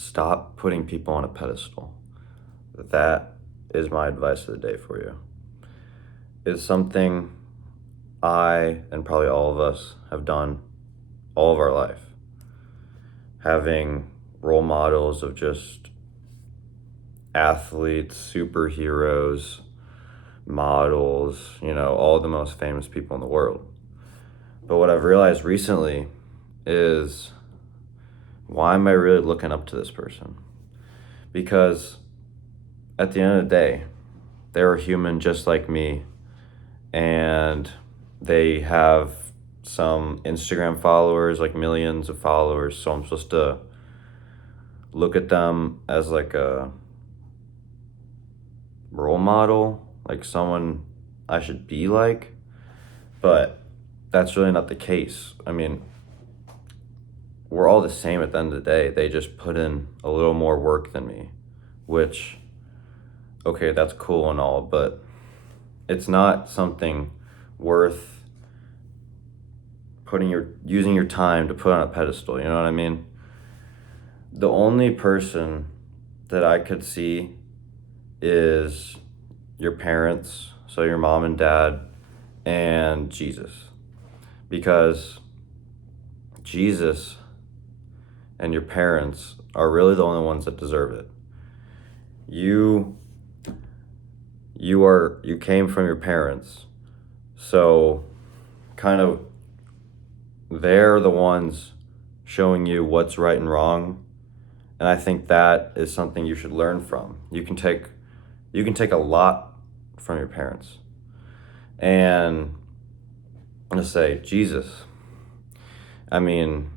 Stop putting people on a pedestal. That is my advice of the day for you. It's something I and probably all of us have done all of our life. Having role models of just athletes, superheroes, models, all the most famous people in the world. But what I've realized recently is, why am I really looking up to this person? Because at the end of the day, they're a human just like me, and they have some Instagram followers, like millions of followers. So I'm supposed to look at them as like a role model, like someone I should be like. But that's really not the case. I mean, we're all the same at the end of the day. They just put in a little more work than me, which, okay, that's cool and all, but it's not something worth using your time to put on a pedestal, you know what I mean? The only person that I could see is your parents, so your mom and dad, and Jesus. Because Jesus and your parents are really the only ones that deserve it. You came from your parents, so kind of they're the ones showing you what's right and wrong, and I think that is something you should learn from. You can take a lot from your parents. And I'm gonna say Jesus. I mean,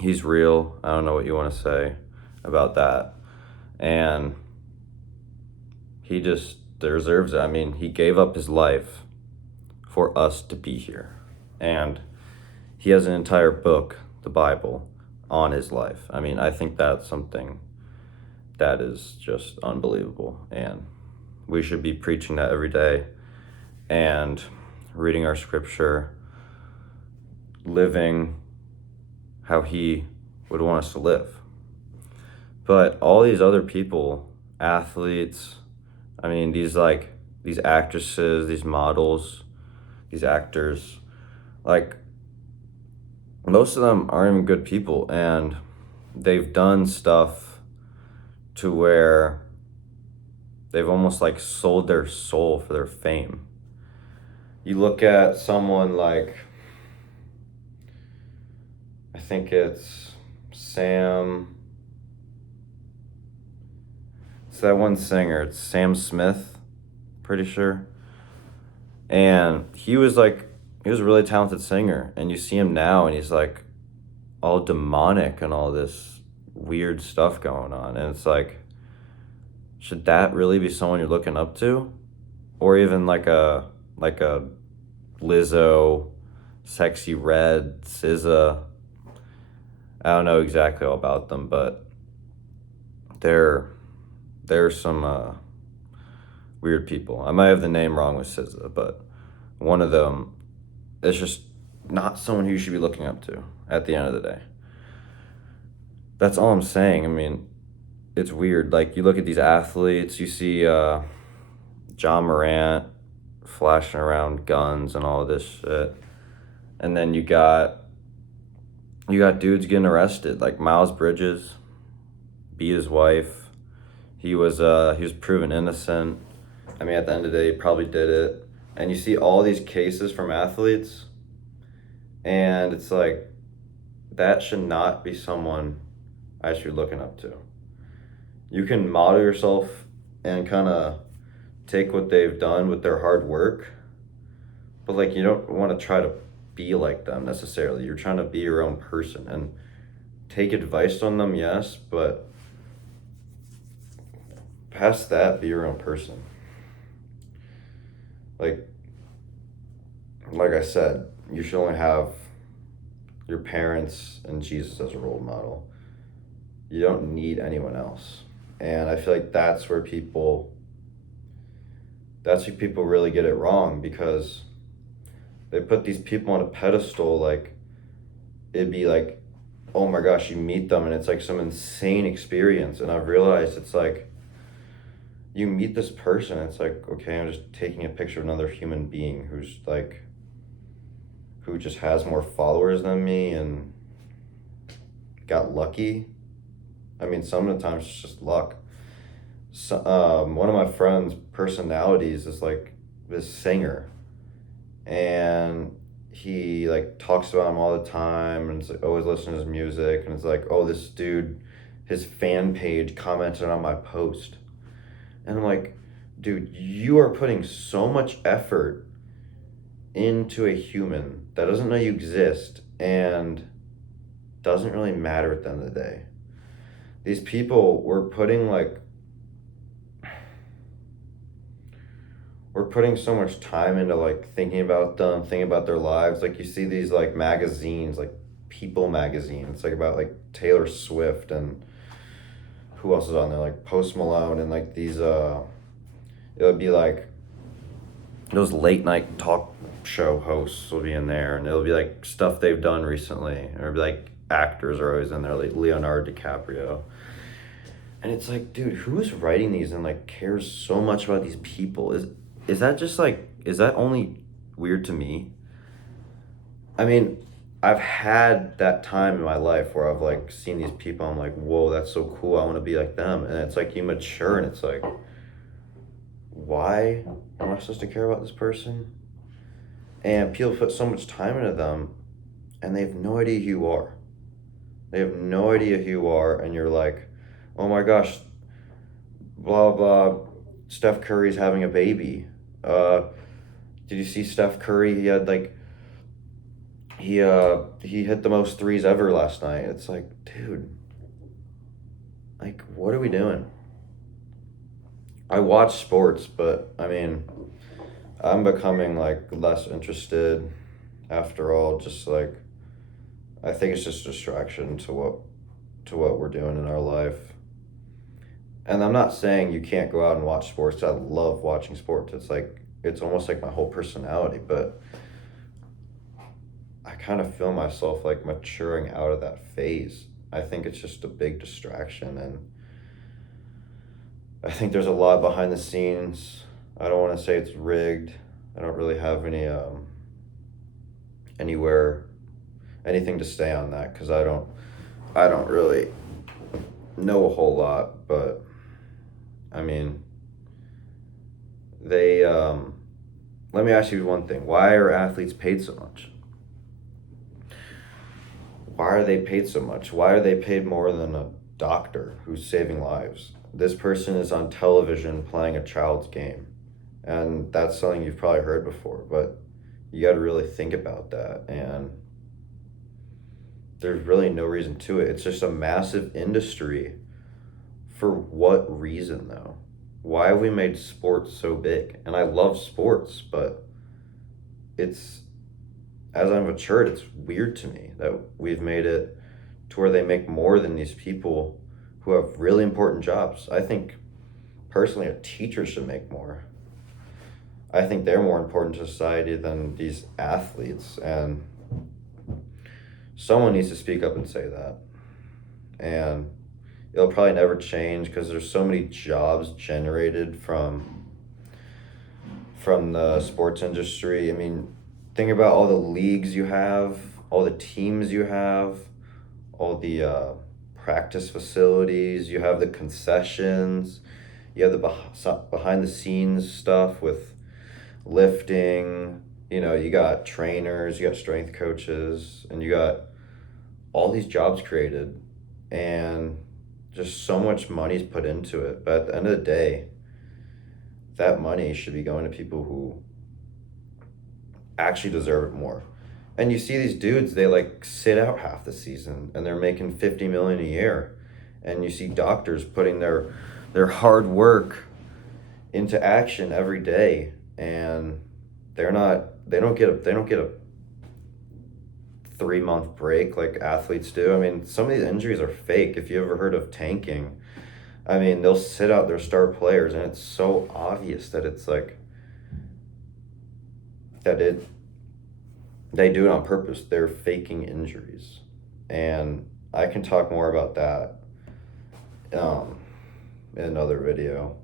he's real. I don't know what you want to say about that. And he just deserves it. I mean, he gave up his life for us to be here. And he has an entire book, the Bible, on his life. I mean, I think that's something that is just unbelievable. And we should be preaching that every day and reading our scripture, living how he would want us to live. But all these other people, athletes, I mean, these actresses, these models, these actors, like, most of them aren't even good people, and they've done stuff to where they've almost like sold their soul for their fame. You look at someone like, I think it's it's that one singer, it's Sam Smith, pretty sure. And he was a really talented singer, and you see him now and he's like all demonic and all this weird stuff going on, and it's like, should that really be someone you're looking up to? Or even like a Lizzo, Sexy Red, SZA. I don't know exactly all about them, but they're some weird people. I might have the name wrong with SZA, but one of them is just not someone who you should be looking up to at the end of the day. That's all I'm saying. I mean, it's weird. Like, you look at these athletes, you see John Morant flashing around guns and all this shit. And then you got dudes getting arrested, like Miles Bridges beat his wife. He was proven innocent. I mean, at the end of the day, he probably did it. And you see all these cases from athletes, and it's like, that should not be someone I should be looking up to. You can model yourself and kind of take what they've done with their hard work, but like, you don't want to try to be like them necessarily. You're trying to be your own person and take advice on them, yes, but past that, be your own person. Like I said, you should only have your parents and Jesus as a role model. You don't need anyone else. And I feel like that's where people really get it wrong, because they put these people on a pedestal like it'd be like oh my gosh, you meet them and it's like some insane experience. And I've realized it's like you meet this person, it's like, okay, I'm just taking a picture of another human being who's like, who just has more followers than me and got lucky. I mean, some of the times it's just luck. So, one of my friend's personalities is like this singer, and he like talks about him all the time, and it's like always listening to his music, and it's like, oh, this dude, his fan page commented on my post, and I'm like, dude, you are putting so much effort into a human that doesn't know you exist and doesn't really matter at the end of the day. These people were putting like we're putting so much time into like thinking about them, thinking about their lives. Like you see these like magazines, like People magazine. It's like about like Taylor Swift and who else is on there? Like Post Malone and like these it would be like those late night talk show hosts will be in there, and it'll be like stuff they've done recently. Or it'll be like actors are always in there, like Leonardo DiCaprio. And it's like, dude, who is writing these and like cares so much about these people? Is that just like, is that only weird to me? I mean, I've had that time in my life where I've like seen these people. I'm like, whoa, that's so cool. I want to be like them. And it's like you mature, and it's like, why am I supposed to care about this person? And people put so much time into them, and they have no idea who you are. They have no idea who you are, and you're like, oh my gosh, blah blah. Steph Curry's having a baby. Uh, did you see Steph Curry? He had like he hit the most threes ever last night. It's like, dude, like what are we doing? I watch sports, but I mean, I'm becoming like less interested after all. Just like I think it's just a distraction to what we're doing in our life. And I'm not saying you can't go out and watch sports. I love watching sports. It's like it's almost like my whole personality, but I kind of feel myself like maturing out of that phase. I think it's just a big distraction, and I think there's a lot behind the scenes. I don't want to say it's rigged. I don't really have anywhere anything to say on that because I don't really know a whole lot, but I mean, they let me ask you one thing. Why are athletes paid so much? Why are they paid so much? Why are they paid more than a doctor who's saving lives? This person is on television playing a child's game. And that's something you've probably heard before, but you got to really think about that. And there's really no reason to it. It's just a massive industry. For what reason, though? Why have we made sports so big? And I love sports, but it's, as I've matured, it's weird to me that we've made it to where they make more than these people who have really important jobs. I think personally a teacher should make more. I think they're more important to society than these athletes, and someone needs to speak up and say that. And it'll probably never change because there's so many jobs generated from the sports industry. I mean, think about all the leagues you have, all the teams you have, all the practice facilities, you have the concessions, you have the behind the scenes stuff with lifting, you know, you got trainers, you got strength coaches, and you got all these jobs created, and just so much money's put into it. But at the end of the day, that money should be going to people who actually deserve it more. And you see these dudes, they like sit out half the season and they're making 50 million a year. And you see doctors putting their hard work into action every day, and they don't get a 3 month break like athletes do. I mean, some of these injuries are fake. If you ever heard of tanking, I mean, they'll sit out their star players, and it's so obvious that it's like that it they do it on purpose. They're faking injuries. And I can talk more about that in another video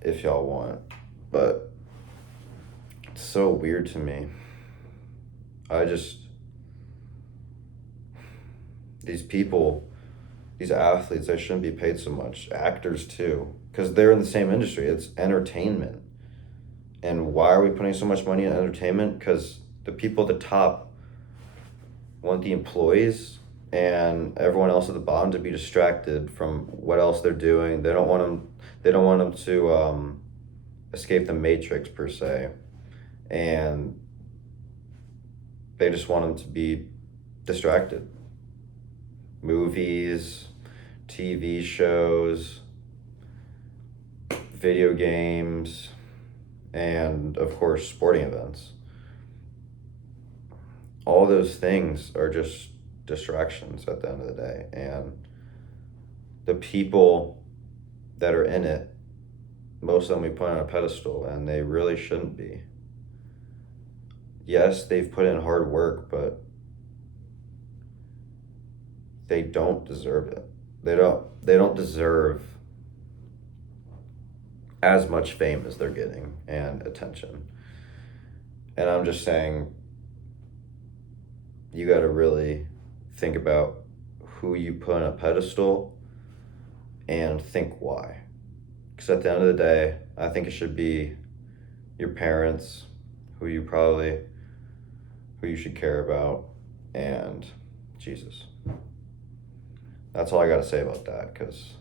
if y'all want. But it's so weird to me. These people, these athletes, they shouldn't be paid so much. Actors too, because they're in the same industry. It's entertainment. And why are we putting so much money in entertainment? Because the people at the top want the employees and everyone else at the bottom to be distracted from what else they're doing. They don't want them. They don't want them to escape the matrix per se, and they just want them to be distracted. Movies, TV shows, video games, and of course sporting events. All those things are just distractions at the end of the day, and the people that are in it, most of them we put on a pedestal, and they really shouldn't be. Yes, they've put in hard work, but they don't deserve it. They don't deserve as much fame as they're getting and attention. And I'm just saying, you got to really think about who you put on a pedestal and think why. Because at the end of the day, I think it should be your parents who you should care about, and Jesus. That's all I got to say about that, because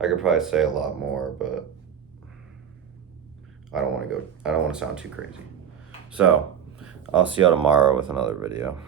I could probably say a lot more, but I don't want to sound too crazy. So, I'll see y'all tomorrow with another video.